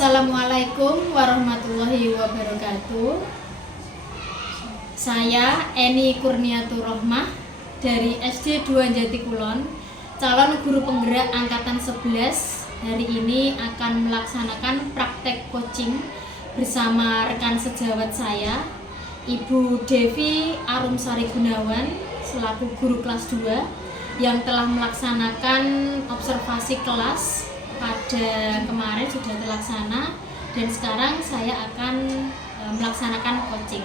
Assalamualaikum warahmatullahi wabarakatuh. Saya Eni Kurniatur Rohmah dari SD 2 Jatikulon, calon guru penggerak angkatan 11. Hari ini akan melaksanakan praktek coaching bersama rekan sejawat saya, Ibu Devi Arumsari Gunawan selaku guru kelas 2 yang telah melaksanakan observasi kelas pada kemarin sudah terlaksana, dan sekarang saya akan melaksanakan coaching.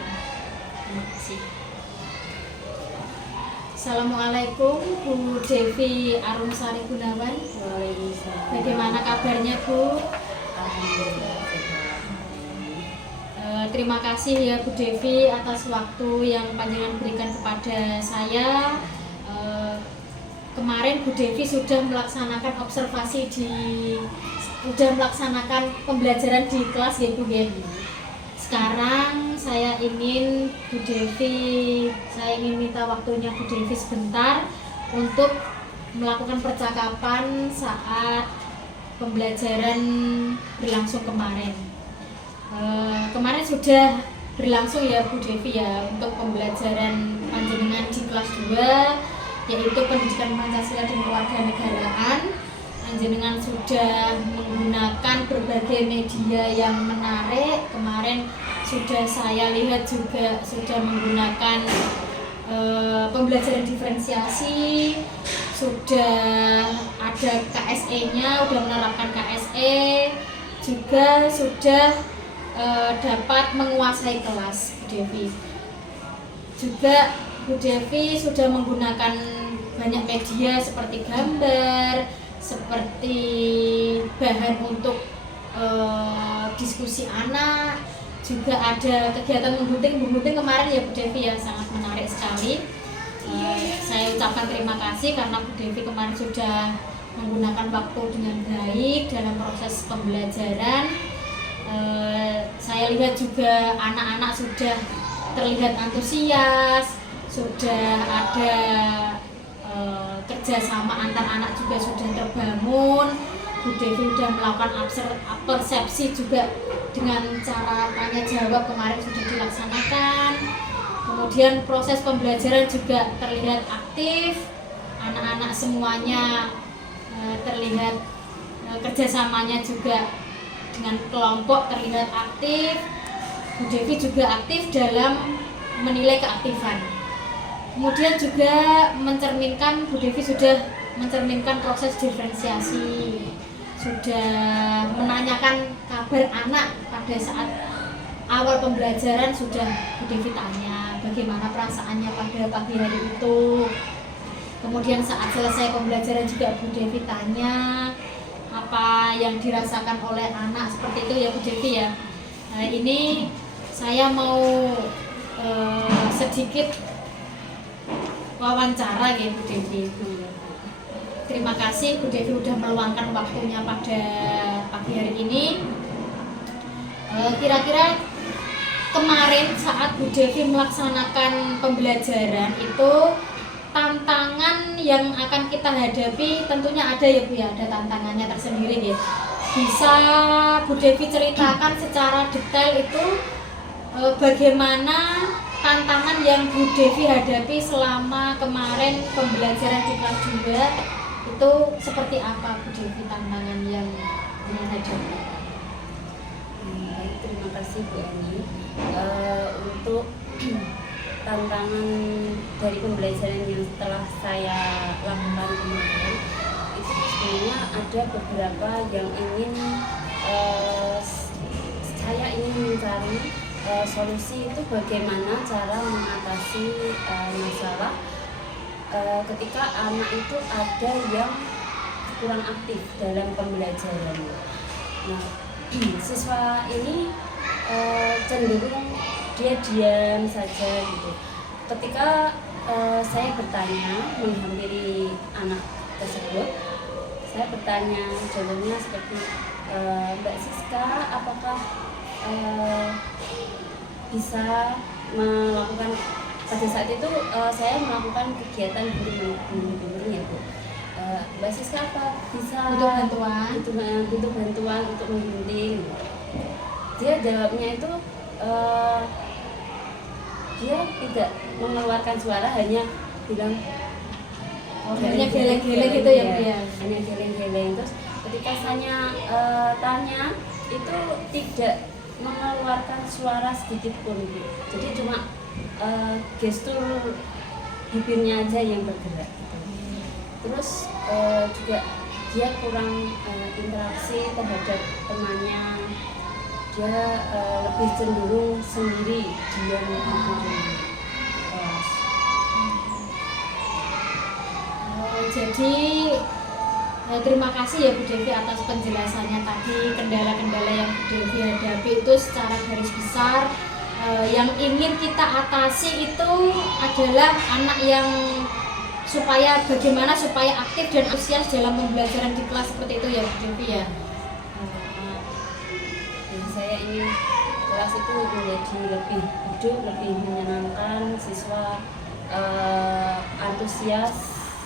Terima kasih. Assalamualaikum Bu Devi Arumsari Gunawan. Waalaikumsalam. Bagaimana kabarnya Bu? Alhamdulillah. Terima kasih ya Bu Devi atas waktu yang panjenengan berikan kepada saya. Kemarin Bu Devi sudah melaksanakan melaksanakan pembelajaran di kelas ya Bu ya. Sekarang saya ingin minta waktunya Bu Devi sebentar untuk melakukan percakapan saat pembelajaran berlangsung kemarin. Kemarin sudah berlangsung ya Bu Devi ya untuk pembelajaran panjenengan di kelas 2, yaitu pendidikan Pancasila dan kewarganegaraan. Panjenengan sudah menggunakan berbagai media yang menarik. Kemarin sudah saya lihat juga sudah menggunakan pembelajaran diferensiasi, sudah ada KSE-nya, sudah menerapkan KSE, juga sudah dapat menguasai kelas Bu Devi. Juga Bu Devi sudah menggunakan banyak media seperti gambar, seperti bahan untuk diskusi anak, juga ada kegiatan menggunting kemarin ya Bu Devi ya, sangat menarik sekali. Saya ucapkan terima kasih karena Bu Devi kemarin sudah menggunakan waktu dengan baik dalam proses pembelajaran. Saya lihat juga anak-anak sudah terlihat antusias, sudah ada kerjasama antar anak juga sudah terbangun. Bu Devi sudah melakukan persepsi juga dengan cara tanya jawab kemarin sudah dilaksanakan. Kemudian proses pembelajaran juga terlihat aktif, anak-anak semuanya terlihat kerjasamanya juga dengan kelompok terlihat aktif. Bu Devi juga aktif dalam menilai keaktifan. Kemudian juga Bu Devi sudah mencerminkan proses diferensiasi, sudah menanyakan kabar anak pada saat awal pembelajaran. Sudah Bu Devi tanya bagaimana perasaannya pada pagi hari itu. Kemudian saat selesai pembelajaran juga Bu Devi tanya apa yang dirasakan oleh anak, seperti itu ya Bu Devi ya. Nah, ini saya mau sedikit wawancara ya Bu Devi. Terima kasih Bu Devi sudah meluangkan waktunya pada pagi hari ini. Kira-kira kemarin saat Bu Devi melaksanakan pembelajaran itu, tantangan yang akan kita hadapi tentunya ada ya Bu ya, ada tantangannya tersendiri ya. Bisa Bu Devi ceritakan secara detail itu bagaimana tantangan yang Bu Devi hadapi selama kemarin pembelajaran di kelas 2 itu seperti apa Bu Devi, tantangan yang dihadapi? Baik, terima kasih Bu Eni. Untuk tantangan dari pembelajaran yang telah saya lakukan kemarin itu sebenarnya ada beberapa yang saya ingin mencari solusi itu bagaimana cara mengatasi masalah ketika anak itu ada yang kurang aktif dalam pembelajaran. Nah, siswa ini cenderung dia diam saja gitu. Ketika saya bertanya, menghampiri anak tersebut, saya bertanya jawabannya seperti, Mbak Siska, apakah bisa melakukan, pada saat itu saya melakukan kegiatan bimbing ya Bu. Mbak Siska apa bisa butuh bantuan untuk membimbing. dia jawabnya itu dia tidak mengeluarkan suara, hanya bilang hanya geleng-geleng gitu ya Bu ya. Hanya geleng-geleng. Terus ketika saya tanya itu tidak mengeluarkan suara sedikit pun, jadi cuma gestur bibirnya aja yang bergerak gitu. Terus juga dia kurang interaksi terhadap temannya, dia lebih cenderung sendiri, diam gitu di kelas. Jadi terima kasih ya Bu Devi atas penjelasannya tadi. Kendala-kendala yang Bu Devi hadapi itu secara garis besar yang ingin kita atasi itu adalah anak yang bagaimana supaya aktif dan antusias dalam pembelajaran di kelas seperti itu ya Bu Devi ya. Saya ingin kelas itu menjadi lebih hidup, lebih menyenangkan, siswa antusias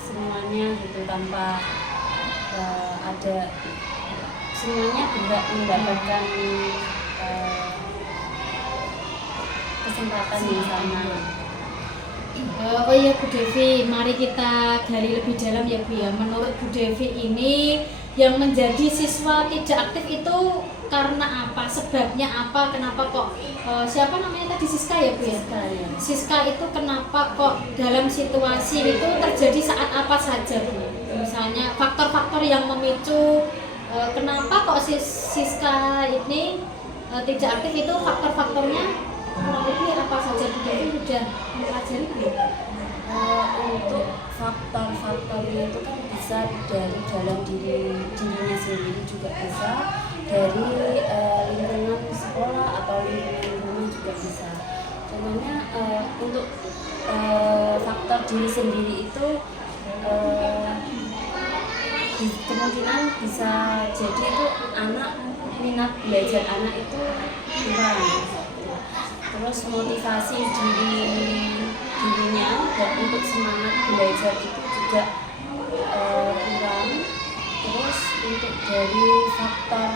semuanya gitu, tanpa ada semuanya tidak mendapatkan kesempatan yang sama. Oh iya Bu Devi, mari kita gali lebih dalam ya Bu ya. Menurut Bu Devi ini yang menjadi siswa tidak aktif itu karena apa? Sebabnya apa? Kenapa kok siapa namanya tadi, Siska ya Bu ya? Siska itu kenapa kok dalam situasi itu terjadi saat apa saja Bu? Misalnya faktor-faktor yang memicu kenapa kok Siska ini tidak aktif, itu faktor-faktornya kurang lebih apa saja Bu Devi sudah mempelajari belum? Untuk faktor-faktornya itu kan bisa dari dalam dirinya sendiri, juga bisa dari lingkungan sekolah atau lingkungan rumah juga bisa. Contohnya untuk faktor diri sendiri itu kemungkinan bisa jadi itu minat belajar anak itu kurang. Terus motivasi dirinya dan untuk semangat belajar itu juga kurang. Terus untuk dari faktor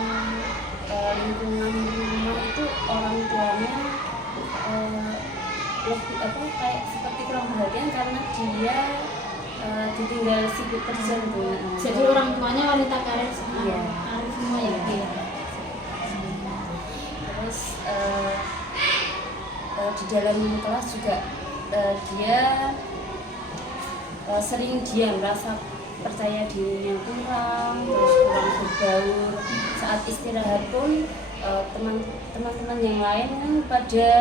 lingkungan rumah itu orang tuanya lebih kayak seperti kurang perhatian karena dia ditinggal sibuk kerja gitu. Jadi orang tuanya wanita karir Iya. semua ya Bu ya. Terus di dalam kelas juga dia sering dia merasa percaya dirinya kurang, terus kurang berbaur. Saat istirahat pun teman-teman yang lain kan pada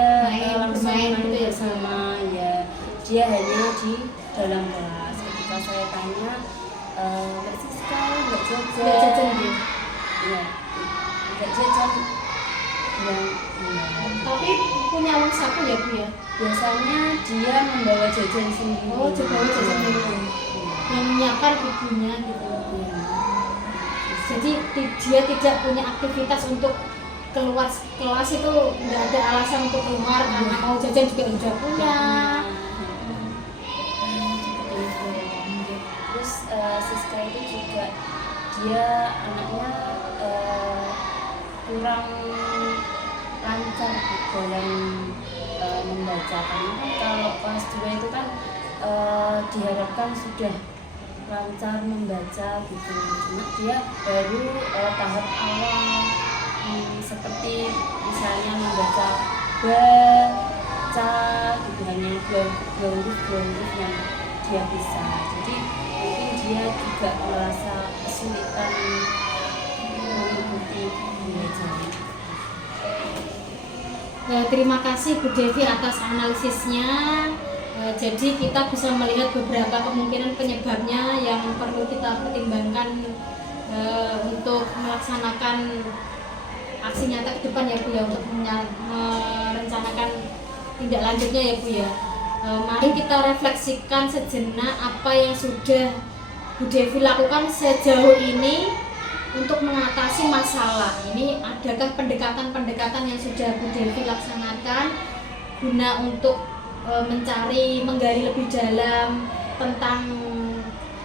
langsung main bersama ya, dia hanya di dalam kelas. Ketika saya tanya, nggak Siska, nggak jajan, ya nggak jajan, Tapi punya uang saku ya Bu ya? biasanya dia membawa jajan sendiri. Oh, bawa jajan sendiri. Yang menyiapkan ibunya gitu. Jadi dia tidak punya aktivitas untuk keluar kelas, itu nggak ada alasan untuk keluar karena mau jajan juga udah punya. Terus Siska itu juga dia anaknya kurang lancar dalam membaca, karena kan kalau kelas 2 itu kan diharapkan sudah lancar membaca gitu. Cuma dia baru tahap awal, seperti misalnya membaca baca gitu, hanya dua huruf yang dia bisa. Jadi mungkin dia juga merasa kesulitan mengikuti belajarnya. Terima kasih Bu Devi atas analisisnya. Jadi kita bisa melihat beberapa kemungkinan penyebabnya yang perlu kita pertimbangkan untuk melaksanakan aksi nyata ke depan ya Bu ya, untuk merencanakan tindak lanjutnya ya Bu ya. Mari kita refleksikan sejenak apa yang sudah Bu Devi lakukan sejauh ini untuk mengatasi masalah ini. Adakah pendekatan-pendekatan yang sudah Bu Devi laksanakan guna untuk menggali lebih dalam tentang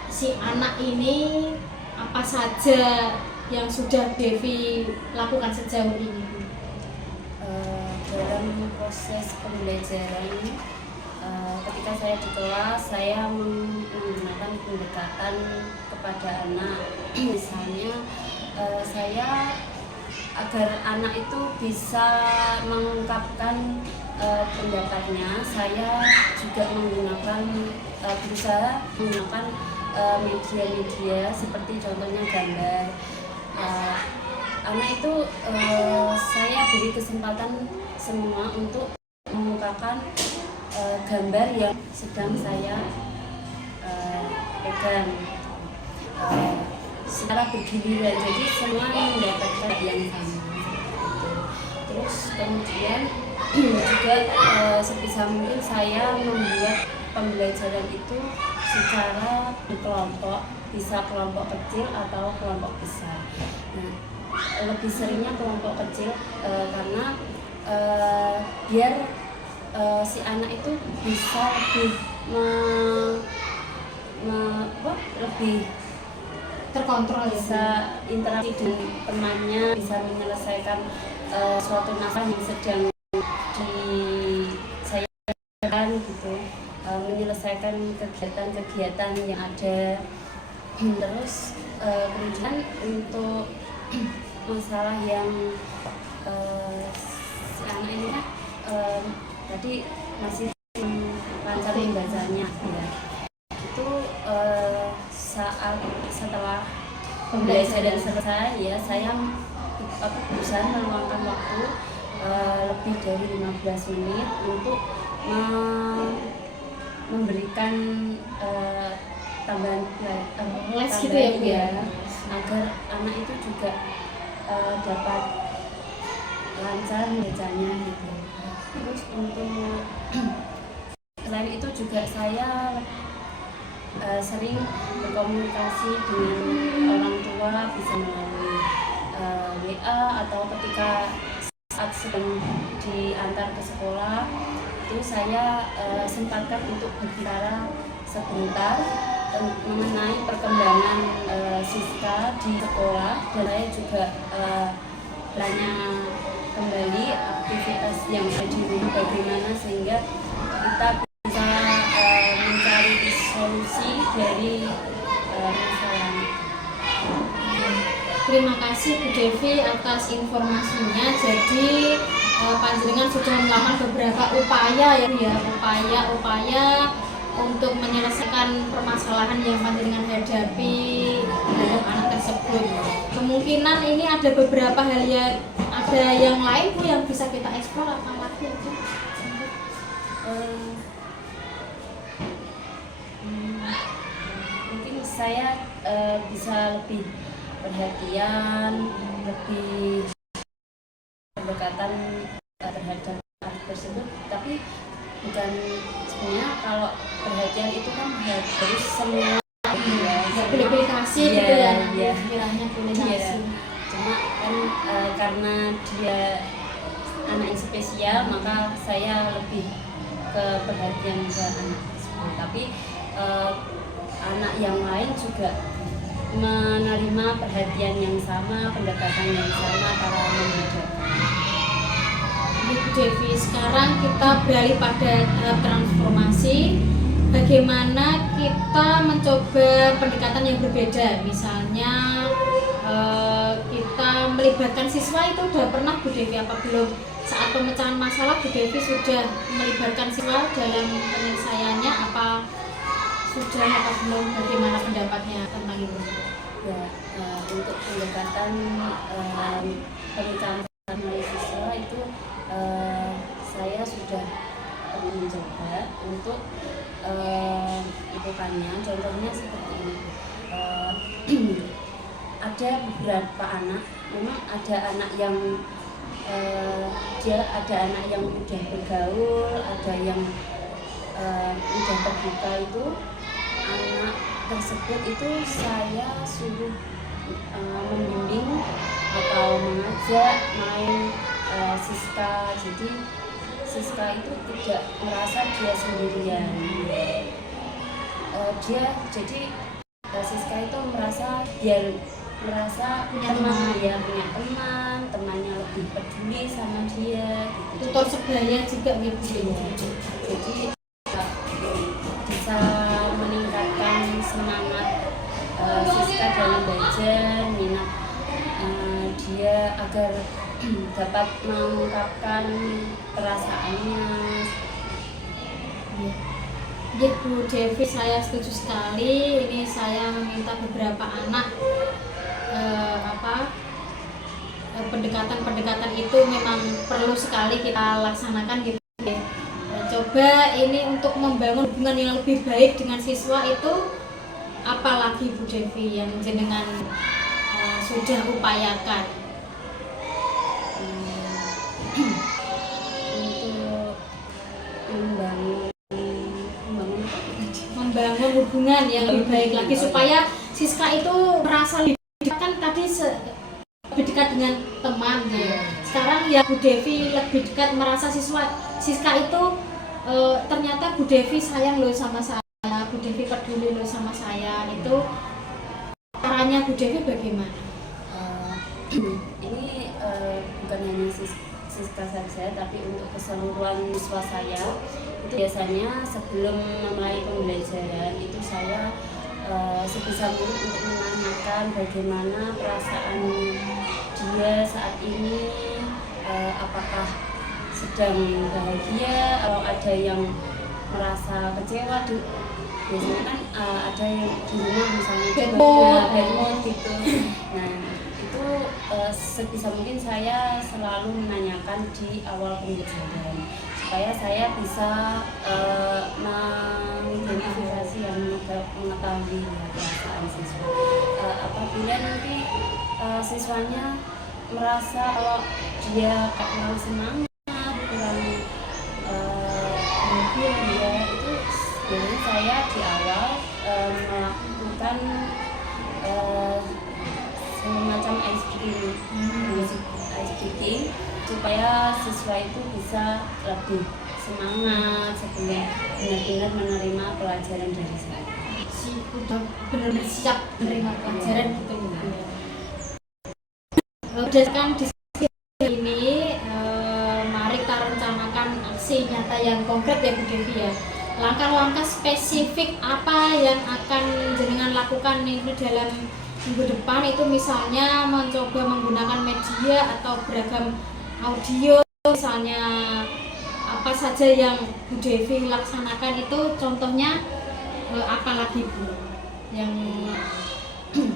si anak ini, apa saja yang sudah Devi lakukan sejauh ini? dalam proses pembelajaran ketika saya di kelas saya menggunakan pendekatan kepada anak. Misalnya saya agar anak itu bisa mengungkapkan pendapatnya, saya juga berusaha menggunakan media-media seperti contohnya gambar. Anak itu saya beri kesempatan semua untuk mengungkapkan gambar yang sedang saya pegang secara bergiliran, jadi semua mendapatkan yang sama. Terus kemudian juga sebisa mungkin saya membuat pembelajaran itu secara berkelompok, bisa kelompok kecil atau kelompok besar. Nah, lebih seringnya kelompok kecil karena biar si anak itu bisa lebih terkontrol, bisa interaksi dengan temannya, bisa menyelesaikan suatu masalah yang sedang diselesaikan gitu, menyelesaikan kegiatan-kegiatan yang ada. Terus kemudian untuk masalah yang si anak ini kan tadi masih lancar membacanya ya, itu saat setelah pembelajaran selesai ya saya berusaha meluangkan waktu lebih dari 15 menit untuk memberikan tambahan les gitu ya Bu ya, agar anak itu juga dapat lancar membacanya gitu. Terus untuk selain itu juga saya sering berkomunikasi dengan orang tua, bisa melalui WA atau ketika saat sedang diantar ke sekolah itu saya sempatkan untuk berbicara sebentar mengenai perkembangan Siska di sekolah, dan saya juga tanya kembali aktivitas yang ada di rumah bagaimana sehingga kita bisa mencari solusi dari masalah. Terima kasih Bu Devi atas informasinya. Jadi panjenengan sudah melakukan beberapa upaya ya, upaya untuk menyelesaikan permasalahan yang panjenengan hadapi terhadap anak tersebut. Kemungkinan ini ada beberapa hal ada yang lain Bu yang bisa kita eksplor apa lagi aja? Mungkin saya bisa lebih perhatian, lebih pendekatan terhadap anak tersebut, tapi bukan sebenarnya kalau perhatian itu kan harus semua pilih-pilih gitu ya, istilahnya pilih kasih. Cuma kan karena dia anak yang spesial, maka saya lebih ke perhatian ke anak tersebut. Tapi anak yang lain juga menerima perhatian yang sama, pendekatan yang sama, cara membedakan. Bu Devi, sekarang kita beralih pada tahap transformasi. Bagaimana kita mencoba pendekatan yang berbeda, misalnya kita melibatkan siswa, itu udah pernah Bu Devi apa belum? Saat pemecahan masalah Bu Devi sudah melibatkan siswa dalam penyelesaiannya apa sudah apa belum? Bagaimana pendapatnya tentang itu? Ya, untuk pendekatan pemecahan masalah siswa itu saya sudah mencoba untuk melakukannya. Contohnya seperti ini, ada beberapa anak, memang ada anak yang ada anak yang udah bergaul, ada yang udah terbuka. Itu anak tersebut itu saya suruh membimbing atau mengajak main Siska. Jadi Siska itu tidak merasa dia sendirian. Jadi Siska itu merasa dia merasa Punya teman, teman. ya punya teman, temannya lebih peduli sama dia gitu. Tutor sebaya juga gitu. Iya. Jadi bisa meningkatkan semangat Siska dalam belajar, minat dia agar dapat mengungkapkan perasaannya. Ya. Ya, Bu Devi, saya setuju sekali. Ini saya meminta beberapa anak pendekatan-pendekatan itu memang perlu sekali kita laksanakan gitu. Ya. Dan coba ini untuk membangun hubungan yang lebih baik dengan siswa itu, apalagi Bu Devi yang jenengan sudah upayakan. Untuk membangun hubungan yang lebih baik lagi supaya Siska itu merasa lebih dekat, kan tadi lebih dekat dengan teman ya. Sekarang ya Bu Devi lebih dekat, merasa Siska itu ternyata Bu Devi sayang loh sama saya, Bu Devi peduli loh sama saya. Itu caranya Bu Devi bagaimana? Ini bukan hanya Siska saja, tapi untuk keseluruhan siswa saya itu biasanya sebelum memulai pembelajaran itu saya sebisa mungkin untuk menanyakan bagaimana perasaan dia saat ini, apakah sedang bahagia atau ada yang merasa kecewa. Biasanya kan ada yang di rumah misalnya bad mood gitu. Nah itu sebisa mungkin saya selalu menanyakan di awal pembelajaran supaya saya bisa mengidentifikasi dan mengetahui perasaan siswa. Apabila nanti siswanya merasa kalau dia kurang semangat, kurang bahagia, dia itu biasanya saya di awal melakukan semacam ice breaking supaya siswa itu bisa lebih semangat sebelum benar-benar menerima pelajaran dari saya. Udah benar-benar siap menerima pelajaran gitu ya. Berdasarkan diskusi ini, mari kita rencanakan aksi nyata yang konkret ya Bu Devi ya. Langkah-langkah spesifik apa yang akan jenengan lakukan nih dalam minggu depan, itu misalnya mencoba menggunakan media atau beragam audio, misalnya apa saja yang Bu Devi laksanakan itu, contohnya apa lagi Bu yang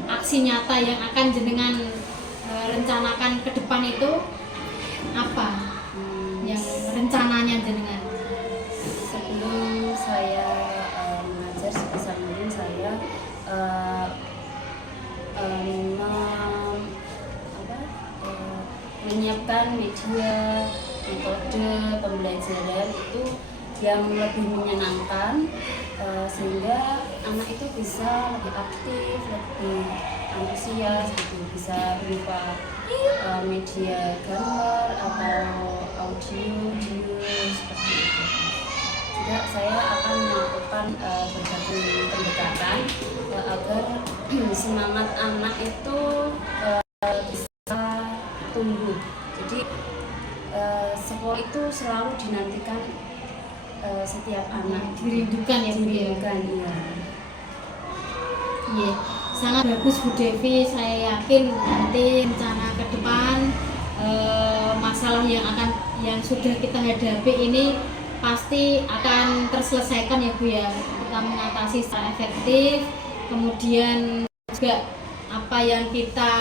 aksi nyata yang akan jenengan rencanakan ke depan itu apa yang rencananya jenengan? Sebelum saya mengajar sebisa mungkin saya menyiapkan media, metode pembelajaran itu yang lebih menyenangkan, sehingga anak itu bisa lebih aktif, lebih antusias gitu, bisa berupa media gambar atau audio seperti itu. Juga saya akan melakukan berbagai pendekatan agar semangat anak itu bisa tumbuh. Jadi sekolah itu selalu dinantikan setiap anak, dirindukan ya Bu ya. Iya. Iya, sangat bagus Bu Devi. Saya yakin nanti rencana ke depan masalah yang sudah kita hadapi ini pasti akan terselesaikan ya Bu ya. Kita mengatasi secara efektif, kemudian juga apa yang kita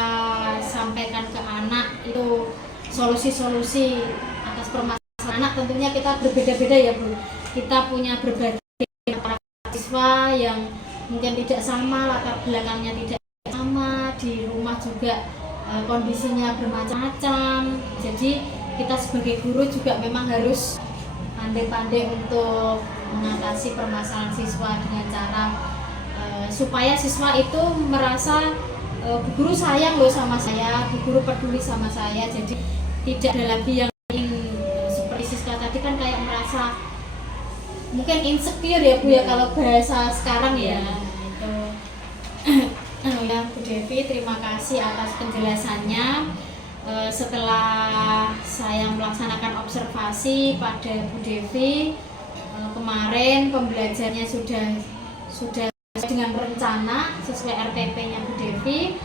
sampaikan ke anak itu solusi-solusi atas permasalahan anak, tentunya kita berbeda-beda ya Bu. Kita punya berbagai siswa yang mungkin tidak sama, latar belakangnya tidak sama, di rumah juga kondisinya bermacam-macam. Jadi kita sebagai guru juga memang harus pandai-pandai untuk mengatasi permasalahan siswa dengan cara supaya siswa itu merasa Bu Guru sayang loh sama saya, Bu Guru peduli sama saya. Jadi tidak ada lagi yang ingin seperti Siska tadi kan kayak merasa mungkin insecure ya Bu ya, kalau bahasa sekarang ya. Itu ya Bu Devi, terima kasih atas penjelasannya. Setelah saya melaksanakan observasi pada Bu Devi, kemarin pembelajarannya sudah dengan rencana sesuai RTP-nya Bu Devi.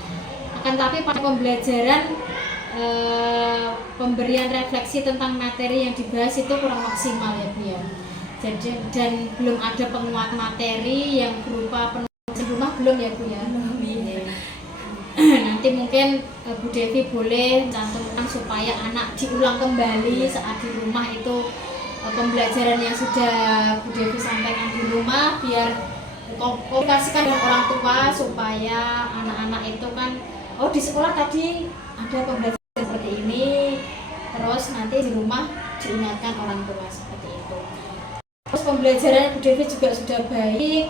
Akan tapi pada pembelajaran pemberian refleksi tentang materi yang dibahas itu kurang maksimal ya Bu ya. Jadi dan belum ada penguat materi yang berupa penulisan rumah, belum ya Bu ya. Nanti mungkin Bu Devi boleh cantumkan supaya anak diulang kembali saat di rumah itu pembelajaran yang sudah Bu Devi sampaikan di rumah, biar komunikasikan dengan orang tua supaya anak-anak itu kan di sekolah tadi ada pembelajaran seperti ini, terus nanti di rumah diingatkan orang tua seperti itu. Terus pembelajaran Bu Devi juga sudah baik,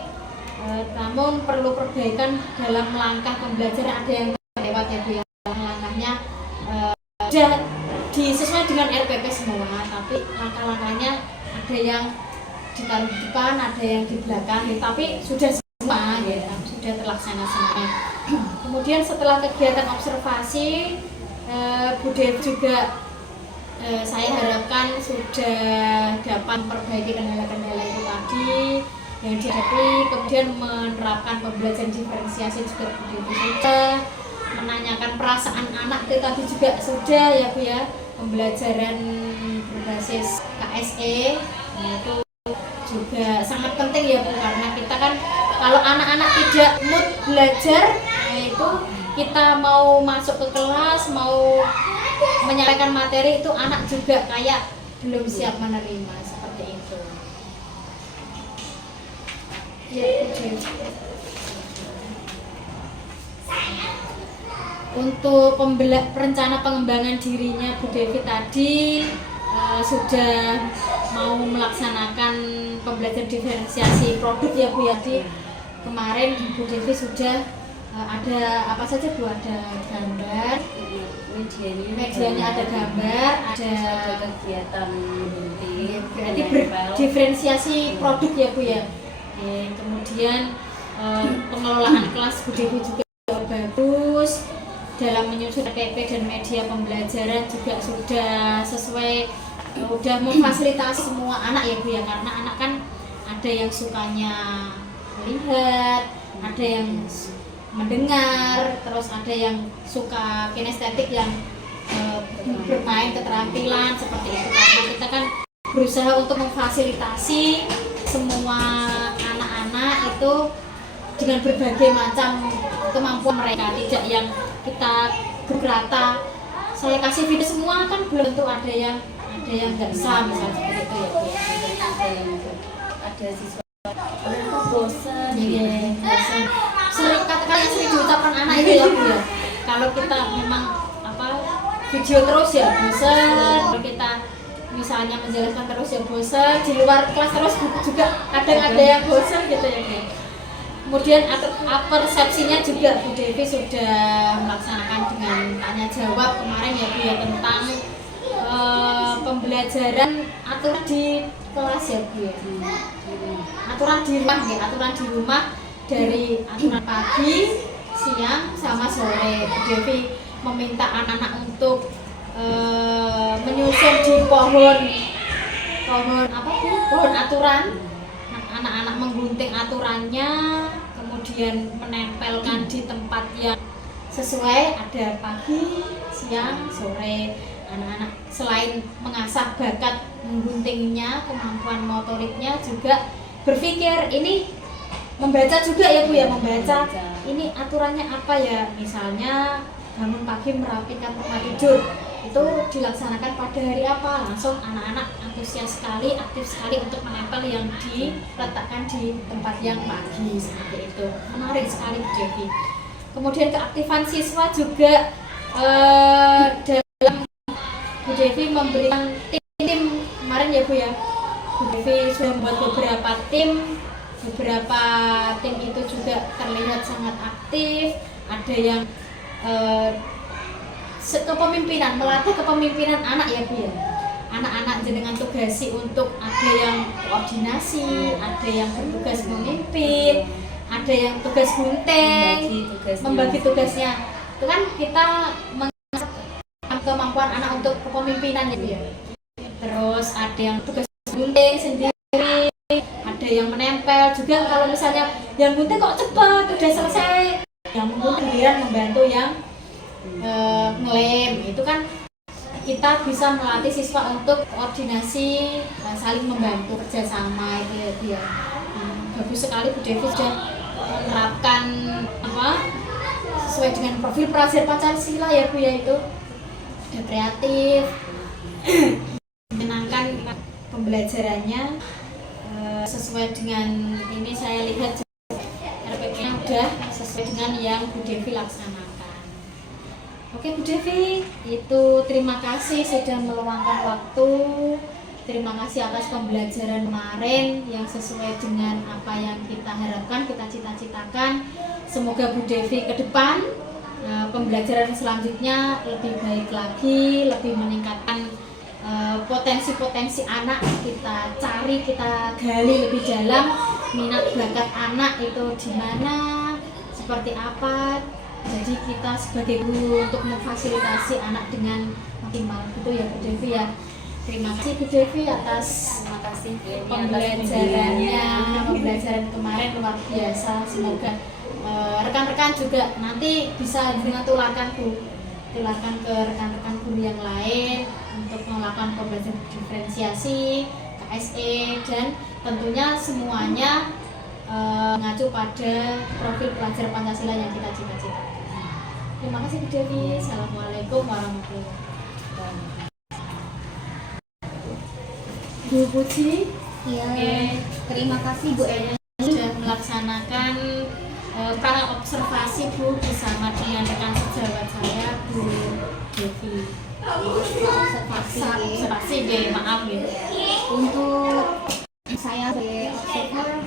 namun perlu perbaikan dalam langkah pembelajaran, ada yang lewat ya Bu ya. Langkahnya sudah disesuaikan dengan RPP semua, tapi langkah-langkahnya ada yang ditaruh di depan, ada yang di belakang, tapi sudah semua ya, sudah terlaksana semua. Kemudian setelah kegiatan observasi, Bu Devi juga saya harapkan sudah dapat memperbaiki kendala-kendala itu tadi yang dihadapi, kemudian menerapkan pembelajaran diferensiasi juga Bu Devi sudah, menanyakan perasaan anak itu tadi juga sudah ya Bu ya, pembelajaran berbasis KSE itu juga sangat penting ya Bu, karena kita kan kalau anak-anak tidak mood belajar, itu kita mau masuk ke kelas, mau menyampaikan materi itu anak juga kayak belum siap menerima seperti itu. Ya, untuk rencana pengembangan dirinya Bu Devi tadi sudah mau melaksanakan pembelajaran diferensiasi produk ya Bu ya. Kemarin Bu Devi sudah ada apa saja Bu, ada gambar, medianya ada gambar, ada kegiatan gunting, berarti berdiferensiasi produk ya Bu ya. Kemudian pengelolaan kelas Bu Devi juga bagus, dalam menyusun RPP dan media pembelajaran juga sudah sesuai, udah memfasilitasi semua anak ya Bu ya, karena anak kan ada yang sukanya melihat, ada yang mendengar, terus ada yang suka kinestetik yang bermain keterampilan seperti itu. Karena kita kan berusaha untuk memfasilitasi semua anak-anak itu dengan berbagai macam kemampuan mereka, tidak yang kita berkata saya kasih video semua kan belum tentu, ada yang nggak bisa misalnya seperti itu ya Bu ya. Ada siswa bosan, bosan. Sering kata-kata yang sering diucapkan anak itu ya Bu ya. Kalau kita memang video terus ya bosan, kalau kita misalnya menjelaskan terus ya bosan, di luar kelas terus juga kadang ada yang bosan gitu ya Bu. Kemudian persepsinya juga Bu Devi sudah melaksanakan dengan tanya jawab kemarin ya Bu ya, tentang pembelajaran aturan di kelas ya Bu ya. Aturan di rumah ya, aturan di rumah dari aturan pagi, siang sama sore. Bu Devi meminta anak-anak untuk menyusun di pohon aturan. Anak-anak menggunting aturannya, kemudian menempelkan di tempat yang sesuai, ada pagi, siang, sore. Anak-anak selain mengasah bakat mengguntingnya, kemampuan motoriknya, juga berpikir ini membaca juga ya Bu ya, membaca ini aturannya apa ya, misalnya bangun pagi merapikan tempat tidur itu dilaksanakan pada hari apa, langsung anak-anak antusias sekali, aktif sekali untuk menempel yang diletakkan di tempat yang pagi seperti itu. Menarik sekali Bu Devi. Kemudian keaktifan siswa juga dalam Bu Devi memberikan tim kemarin ya Bu ya. Bu Devi sudah membuat beberapa tim itu juga terlihat sangat aktif. Ada yang kepemimpinan, melatih kepemimpinan anak ya Bu ya. Anak-anak jenengan tugasi untuk ada yang koordinasi, ada yang bertugas memimpin, ada yang tugas gunting, membagi tugasnya. Itu kan kita mengasah kemampuan anak untuk kepemimpinan gitu ya. Terus ada yang tugas gunting sendiri, ada yang menempel juga. Kalau misalnya yang gunting kok cepat udah selesai, yang kemudian membantu yang ngelem, itu kan kita bisa melatih siswa untuk koordinasi, saling membantu, kerjasama itu ya. Bagus sekali Bu Devi sudah menerapkan sesuai dengan profil pelajar Pancasila ya Bu ya, itu sudah kreatif, menyenangkan pembelajarannya, sesuai dengan ini. Saya lihat RPP-nya sudah sesuai dengan yang Bu Devi laksanakan. Oke Bu Devi, itu terima kasih sudah meluangkan waktu. Terima kasih atas pembelajaran kemarin yang sesuai dengan apa yang kita harapkan, kita cita-citakan. Semoga Bu Devi ke depan pembelajaran selanjutnya lebih baik lagi, lebih meningkatkan potensi-potensi anak, kita cari, kita gali lebih dalam minat bakat anak itu di mana, seperti apa. Jadi kita sebagai guru untuk memfasilitasi anak dengan maksimal gitu ya Bu Devi ya. Terima kasih Bu Devi atas pembelajaran kemarin luar biasa. Semoga rekan-rekan juga nanti bisa tularkan ke rekan-rekan guru yang lain untuk melakukan pembelajaran diferensiasi, KSE, dan tentunya semuanya mengacu pada profil pelajar Pancasila yang kita cita-citakan. Terima kasih Bu Devi. Assalamualaikum warahmatullahi wabarakatuh. Bu Puji, ya, terima kasih Bu Eni sudah melaksanakan observasi Bu bersama dengan rekan sejawat saya Bu Devi. Observasi maaf ya. Untuk saya sebagai observer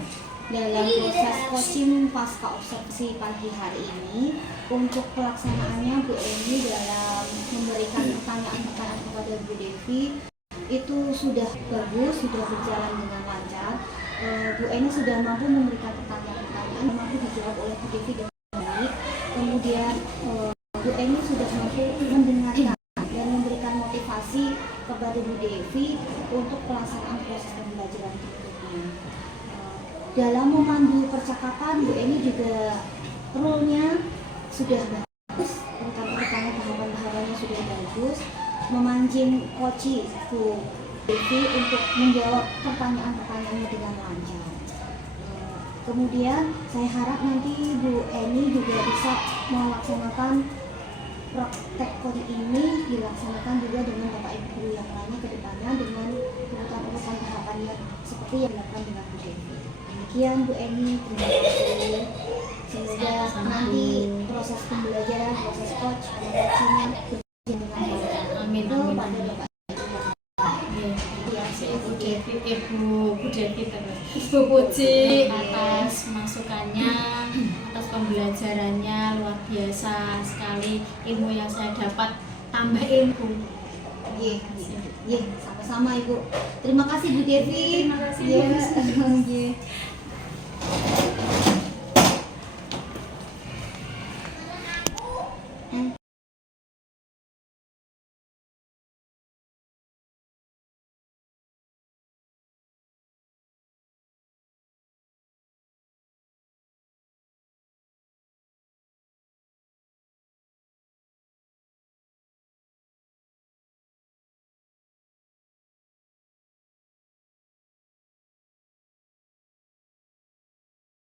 dalam proses coaching pasca observasi pagi hari ini, untuk pelaksanaannya Bu Eni dalam memberikan pertanyaan-pertanyaan kepada Bu Devi itu sudah bagus, sudah berjalan dengan lancar. Bu Eni sudah mampu memberikan pertanyaan-pertanyaan yang mampu dijawab oleh Bu Devi dengan baik. Kemudian Bu Eni sudah mampu mendengarkan dan memberikan motivasi kepada Bu Devi untuk pelaksanaan proses pembelajaran berikutnya. Dalam memandu percakapan, Bu Eni juga role-nya sudah bagus, urutan-urutannya, tahapan-tahapannya sudah bagus, memancing coach Bu Devi untuk menjawab pertanyaan-pertanyaannya dengan lancar. Kemudian saya harap nanti Bu Eni juga bisa melaksanakan praktek coach ini, dilaksanakan juga dengan Bapak Ibu guru yang lainnya ke depannya dengan urutan-urutan tahapannya seperti yang dilakukan dengan Bu Devi. Demikian Bu Eni, terima kasih. Semoga nanti proses pembelajaran, proses coach, coaching berjalan dengan baik. Amin. Bu Devi terus Bu Puji atas masukannya, atas pembelajarannya, luar biasa sekali ilmu yang saya dapat, tambah ilmu. Sama-sama Ibu. Terima kasih Bu Devi. Terima kasih. Yeah.